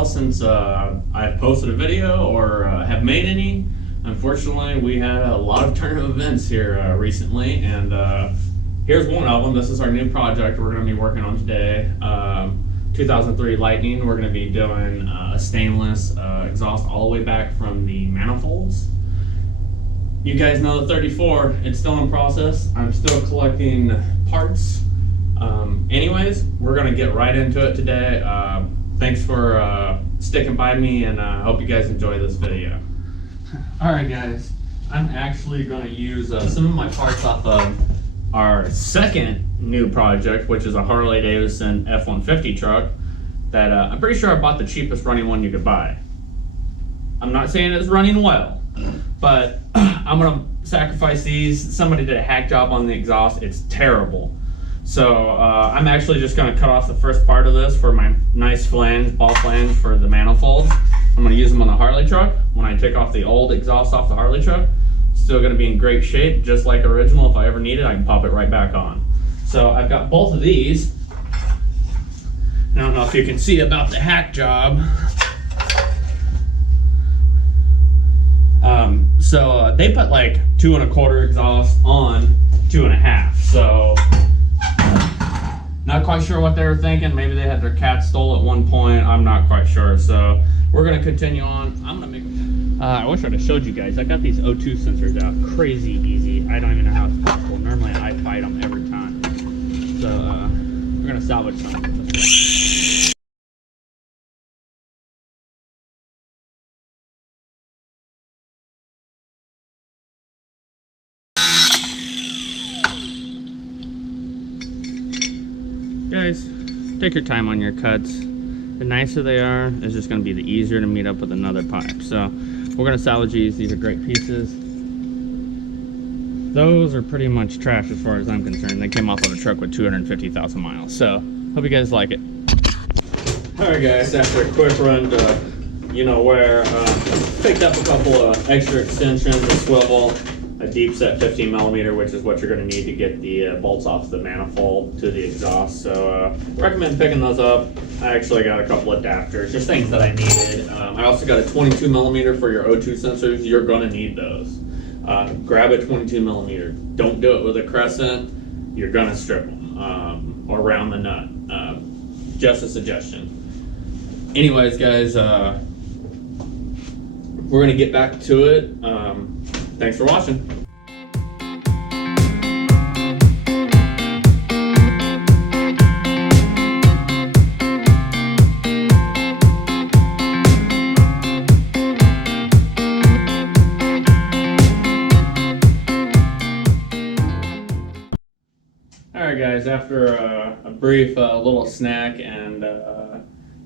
while since I've posted a video or have made any. Unfortunately, we had a lot of turn of events here recently, and here's one of them. This is our new project we're going to be working on today. 2003 Lightning. We're going to be doing a stainless exhaust all the way back from the manifolds. You guys know the 34, it's still in process. I'm still collecting parts. Anyways, we're gonna get right into it today. Thanks for sticking by me, and I hope you guys enjoy this video. Alright guys, I'm actually gonna use some of my parts off of our second new project, which is a Harley Davidson F-150 truck that I'm pretty sure I bought the cheapest running one you could buy. I'm not saying it's running well, but I'm gonna sacrifice these. Somebody did a hack job on the exhaust. It's terrible. So I'm actually just gonna cut off the first part of this for my nice flange, ball flange for the manifolds. I'm gonna use them on the Harley truck. When I take off the old exhaust off the Harley truck, still gonna be in great shape, just like original. If I ever need it, I can pop it right back on. So I've got both of these. I don't know if you can see about the hack job. So they put like 2 1/4 exhaust on 2 1/2. So not quite sure what they were thinking. Maybe they had their cat stole at one point. I'm not quite sure. So we're gonna continue on. I'm gonna make. I wish I'd have showed you guys. I got these O2 sensors out crazy easy. I don't even know how it's possible. Normally I fight them every time. So we're gonna salvage some of this. Guys, take your time on your cuts. The nicer they are, it's just going to be the easier to meet up with another pipe. So we're going to salvage these. These are great pieces. Those are pretty much trash as far as I'm concerned. They came off of a truck with 250,000 miles. So hope you guys like it. Alright guys, after a quick run to you know where, picked up a couple of extra extensions, a swivel, a deep set 15 millimeter, which is what you're going to need to get the bolts off the manifold to the exhaust. So recommend picking those up. I actually got a couple adapters, just things that I needed. I also got a 22 millimeter for your O2 sensors. You're going to need those. Grab a 22 millimeter. Don't do it with a crescent. You're going to strip them or round the nut. Just a suggestion. Anyways, guys, we're going to get back to it. Thanks for watching. Alright guys, after a brief little snack and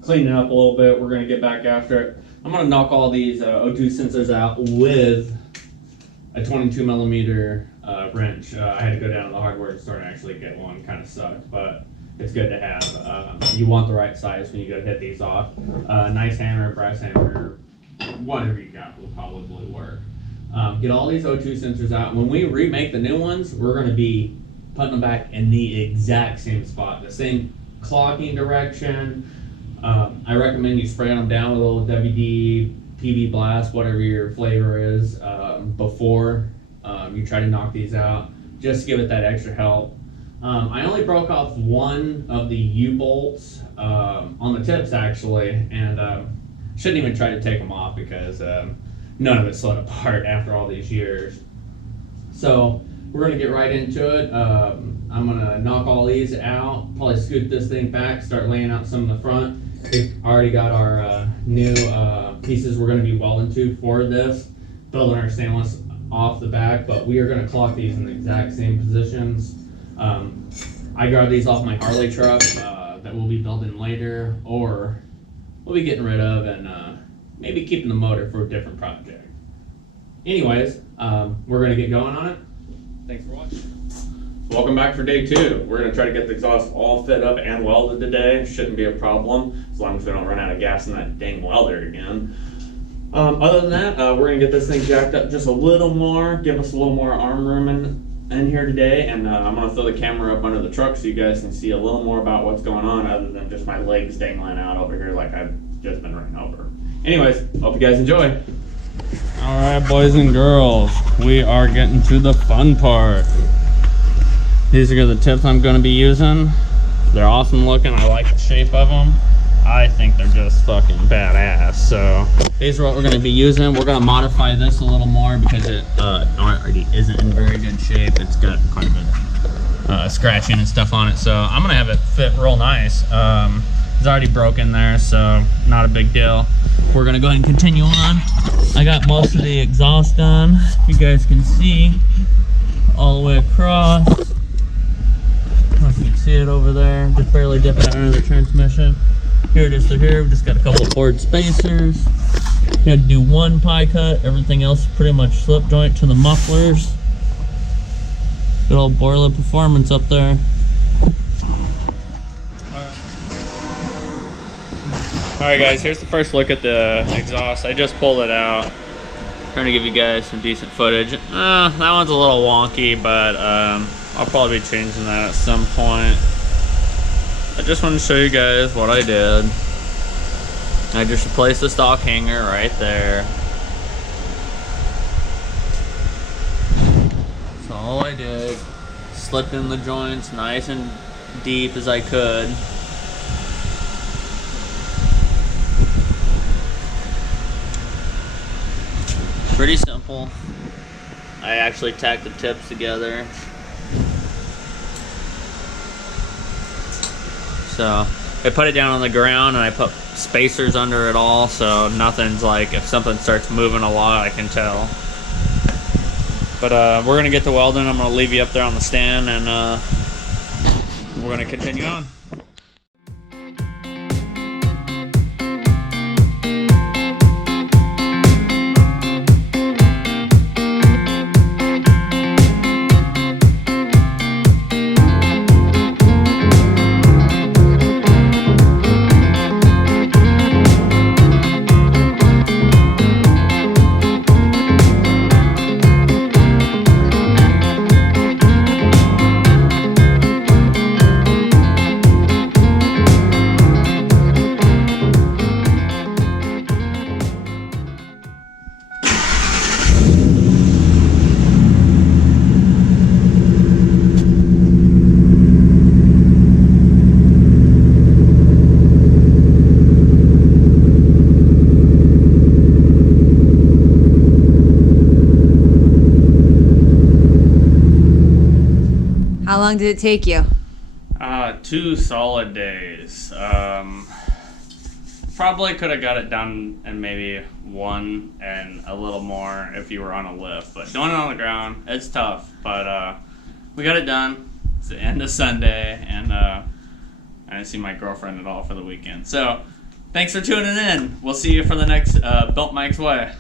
cleaning up a little bit, we're going to get back after it. I'm going to knock all these O2 sensors out with a 22 millimeter wrench. I had to go down to the hardware store and actually get one. Kind of sucked, but it's good to have. You want the right size when you go to hit these off. Nice hammer, brass hammer, whatever you got will probably work. Get all these O2 sensors out. When we remake the new ones, we're going to be putting them back in the exact same spot, the same clocking direction. I recommend you spray them down with a little WD, PB Blast, whatever your flavor is, before you try to knock these out. Just give it that extra help. I only broke off one of the U-bolts on the tips actually, and shouldn't even try to take them off because none of it slid apart after all these years. So we're going to get right into it. I'm going to knock all these out, probably scoot this thing back, start laying out some in the front. We've already got our new pieces we're going to be welding to for this, building our stainless off the back, but we are going to clock these in the exact same positions. I grabbed these off my Harley truck that we'll be building later, or we'll be getting rid of and maybe keeping the motor for a different project. Anyways, we're going to get going on it. Thanks for watching. Welcome back for day 2. We're going to try to get the exhaust all fit up and welded today. Shouldn't be a problem as long as we don't run out of gas in that dang welder again. Other than that, we're going to get this thing jacked up just a little more, give us a little more arm room in here today, and I'm going to throw the camera up under the truck so you guys can see a little more about what's going on other than just my legs dangling out over here like I've just been running over. Anyways, hope you guys enjoy. All right, boys and girls, we are getting to the fun part. These are the tips I'm going to be using. They're awesome looking. I like the shape of them. I think they're just fucking badass. So these are what we're going to be using. We're going to modify this a little more because it already isn't in very good shape. It's got quite a bit scratching and stuff on it. So I'm going to have it fit real nice. It's already broken there, so not a big deal. We're going to go ahead and continue on. I got most of the exhaust done. You guys can see all the way across. I don't know if you can see it over there. Just barely dipping it under the transmission. Here it is to here. We just got a couple of board spacers. We had to do one pie cut. Everything else is pretty much slip joint to the mufflers. Good old Borla performance up there. Alright guys, here's the first look at the exhaust. I just pulled it out. Trying to give you guys some decent footage. That one's a little wonky, but I'll probably be changing that at some point. I just want to show you guys what I did. I just replaced the stock hanger right there. That's all I did. Slipped in the joints nice and deep as I could. Pretty simple. I actually tacked the tips together. So I put it down on the ground and I put spacers under it all, so nothing's like, if something starts moving a lot, I can tell. But we're gonna get to welding. I'm gonna leave you up there on the stand and we're gonna continue on. How long did it take you? 2 solid days. Probably could have got it done in maybe 1 and a little more if you were on a lift, but doing it on the ground, it's tough. But we got it done. It's the end of Sunday, and I didn't see my girlfriend at all for the weekend. So thanks for tuning in. We'll see you for the next Built Mike's Way.